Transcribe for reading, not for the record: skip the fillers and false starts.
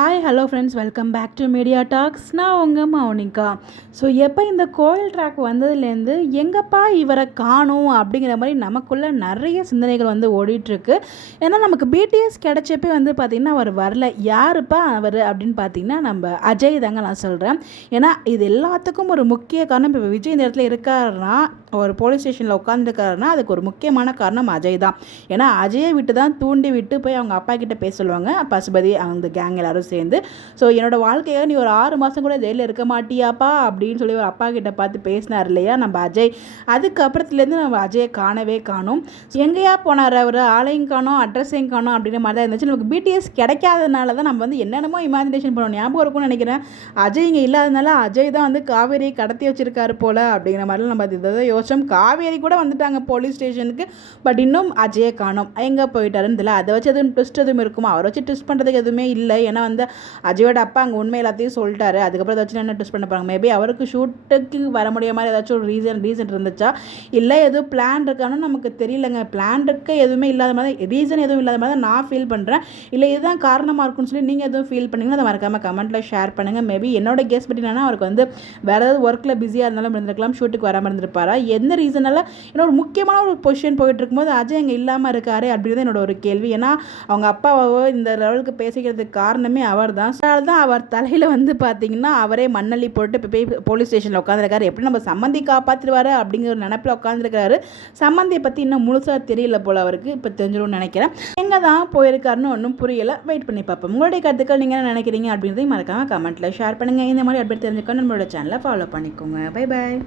Hi hello friends, welcome back to Media Talks. நான் உங்கள் Mounika. So எப்போ இந்த கோயில் ட்ராக் வந்ததுலேருந்து எங்கப்பா இவரை காணும் அப்படிங்கிற மாதிரி நமக்குள்ளே நிறைய சிந்தனைகள் ஓடிட்டுருக்கு. ஏன்னா நமக்கு பிடிஎஸ் கிடைச்சப்பே பார்த்திங்கன்னா அவர் வரல. யாருப்பா அவர் அப்படின்னு பார்த்தீங்கன்னா நம்ம அஜய் தாங்க நான் சொல்கிறேன். ஏன்னா இது எல்லாத்துக்கும் ஒரு முக்கிய காரணம். இப்போ விஜய் இந்த இடத்துல இருக்காருன்னா, ஒரு போலீஸ் ஸ்டேஷனில் உட்காந்துருக்காருன்னா அதுக்கு ஒரு முக்கியமான காரணம் அஜய் தான். ஏன்னா அஜயை விட்டு தான் தூண்டி விட்டு போய் அவங்க அப்பா கிட்ட பேச சொல்லுவாங்க பசுபதி, அந்த கேங் எல்லாரும் சேர்ந்து. ஸோ என்னோடய வாழ்க்கையை நீ ஒரு 6 மாதம் கூட ஜெயிலில் இருக்க மாட்டியாப்பா அப்படின்னு சொல்லி ஒரு அப்பா கிட்ட பார்த்து பேசினார் இல்லையா நம்ம அஜய். அதுக்கப்புறத்துலேருந்து நம்ம அஜயை காணவே காணும். எங்கேயா போனார் அவர்? ஆளையும் காணும், அட்ரஸையும் காணும் அப்படின்ற மாதிரி தான் இருந்துச்சு. நமக்கு பிடிஎஸ் கிடைக்காதனால தான் நம்ம என்னென்னமோ இமேஜினேஷன் பண்ணோம். ஞாபகம் இருக்கும்னு நினைக்கிறேன். அஜய் இங்கே இல்லாதனால அஜய் தான் காவேரி கடத்தி வச்சிருக்காரு போல் அப்படிங்கிற மாதிரிலாம் நம்ம இதை யோசிச்சோம். காவேரி கூட வந்துட்டாங்க போலீஸ் ஸ்டேஷனுக்கு. பட் இன்னும் அஜயை காணும். எங்கே போயிட்டாருன்னு தெரியல. அதை வச்சு எதுவும் ட்விஸ்ட் எதுவும் இருக்குமா? அவரை வச்சு ட்விஸ்ட் பண்ணுறதுக்கு எதுவுமே இல்லை. ஏன்னா அஜயோட அப்பா அங்கே உண்மை எல்லாத்தையும் சொல்லிட்டாரு. அதுக்கப்புறம் ஏதாச்சும் என்ன ட்விஸ்ட் பண்ண போகிறாங்க? மேபி அவருக்கு ஷூட்டுக்கு வர முடிய மாதிரி ஏதாச்சும் ஒரு ரீசன் இருந்துச்சா, இல்லை எதுவும் பிளான் இருக்கான்னு நமக்கு தெரியலங்க. பிளான் இருக்க எதுவுமே இல்லாத மாதிரி, ரீசன் எதுவும் இல்லாத மாதிரி தான் நான் ஃபீல் பண்ணுறேன். இல்லை இதுதான் காரணமாக இருக்குன்னு சொல்லி நீங்கள் எதுவும் ஃபீல் பண்ணிங்கன்னா அதை மறக்காமல் கமெண்ட்டில் ஷேர் பண்ணுங்கள். மேபி என்னோட கெஸ் பற்றினா அவருக்கு வேறு ஏதாவது ஒர்க்கில் பிஸியாக இருந்தாலும் இருந்திருக்கலாம், ஷூட்டுக்கு வராமல் இருந்திருப்பாரா, எந்த ரீசனால்? ஏன்னா ஒரு முக்கியமான ஒரு பொசிஷன் போயிட்டு இருக்கும்போது அஜய் அங்கே இல்லாமல் இருக்காரு அப்படிங்கிறது என்னோட ஒரு கேள்வி. ஏன்னா அவங்க அப்பாவோ இந்த லெவலுக்கு பேசிக்கிறதுக்கு காரணமே அவர் தான். அதனால தான் அவர் தலையில் பார்த்தீங்கன்னா அவரே மண்ணள்ளி போட்டு இப்போ போய் போலீஸ் ஸ்டேஷனில் உட்காந்துருக்காரு. எப்படி நம்ம சம்மந்தி காப்பாற்றிடுவார் அப்படிங்கிற ஒரு நினைப்பில் உட்காந்துருக்காரு. சம்மந்தியை பற்றி இன்னும் முழுசாக தெரியல போல் அவருக்கு. இப்போ தெரிஞ்சிடும்னு நினைக்கிறேன். எங்கே தான் போயிருக்காருன்னு ஒன்றும் புரியலை. வெயிட் பண்ணி பார்ப்போம். உங்களுடைய கருத்துக்கள் நீங்கள் என்ன நினைக்கிறீங்க அப்படின்றதையும் மறக்காமல் கமெண்ட்டில் ஷேர் பண்ணுங்கள். இந்த மாதிரி அப்டேட் தெரிஞ்சுக்கணும் நம்மளோட சேனலை ஃபாலோ பண்ணிக்கோங்க. Bye bye.